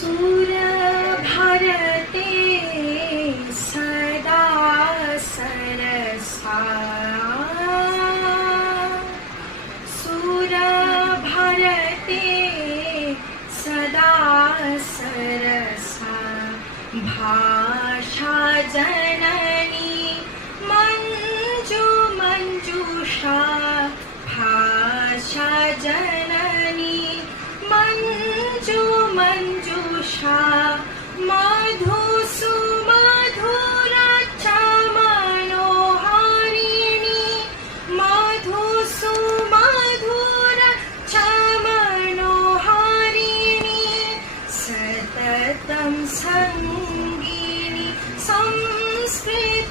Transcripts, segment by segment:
सुरभरते सदा सरसा सुरभरते सदा सरसा भाषा जननी मंजु मंजुषा भाषा जननी मंजु मंजुषा मधु सुमधुरा च मनोहारिणी मधु सुमधुरा च मनोहारिणी सततं संगीनि संस्कृतवाणी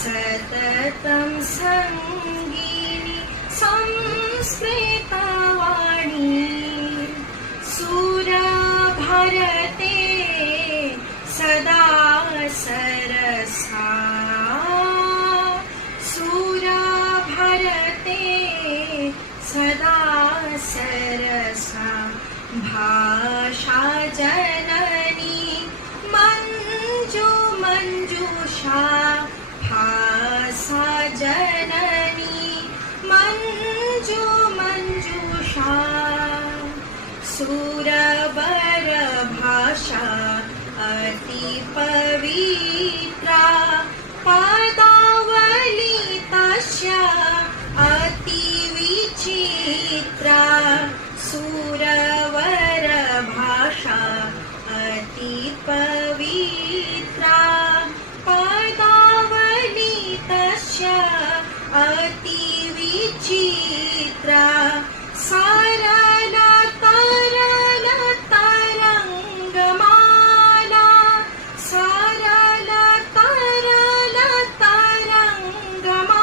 सततं संगीनि संस्कृतवाणी सुरभरते सदा सरसा सुरभरते सदा सरसा भाषा जननी मंजु मंजुषा भाषा जननी मंजु मंजुषा सुरवर भाषा अति पवित्रा पदावली तस्या अति विचित्रा सुरवर भाषा अति पवित्रा पदावली तस्या अति विचित्रा सरला तरल तरंगमाला सरला तरल तरंगमाला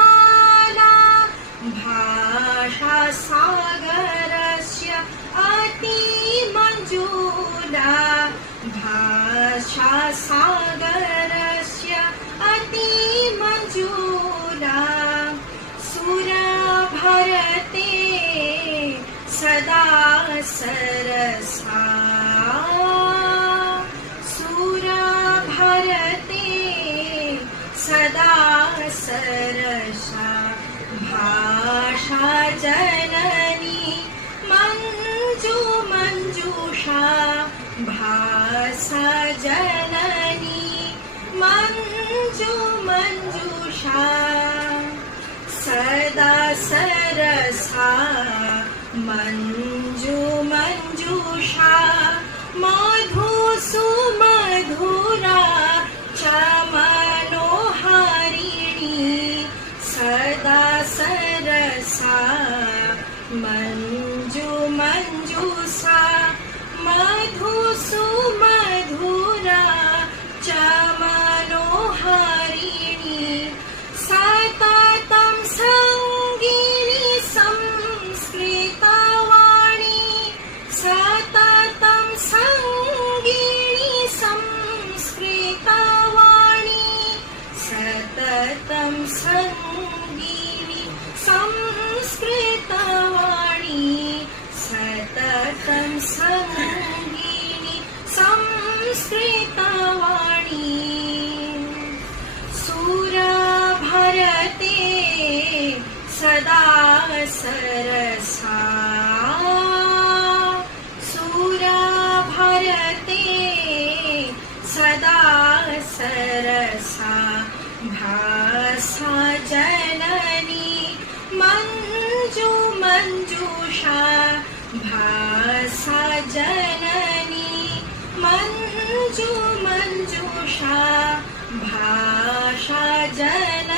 भाषा सागरस्य अति मंजुला भाषा सागरस्य अति मंजुला सुरभरते सदा सरसा सुरभरते सदा सरसा भाषा जननी मंजु मंजुषा भाषा जननी मंजु मंजुषा सदा सरसा मंजु मंजुषा मधु सुमधुरा च मनोहारिणी सदा सरसा मंजु मंजुषा मधु सुमधुरा च मनोहारिणी सततं संगीनि संस्कृतवाणी सततं संगीनि संस्कृतवाणी सततं संगीनि संस्कृतवाणी सततं संगीनि संस्कृतवाणी सुरभरते सदा सरसा सुरभरते सदा सरसा भाषा जननी मंजु मंजुषा भाषा जननी मंजु मंजुषा भाषा जननी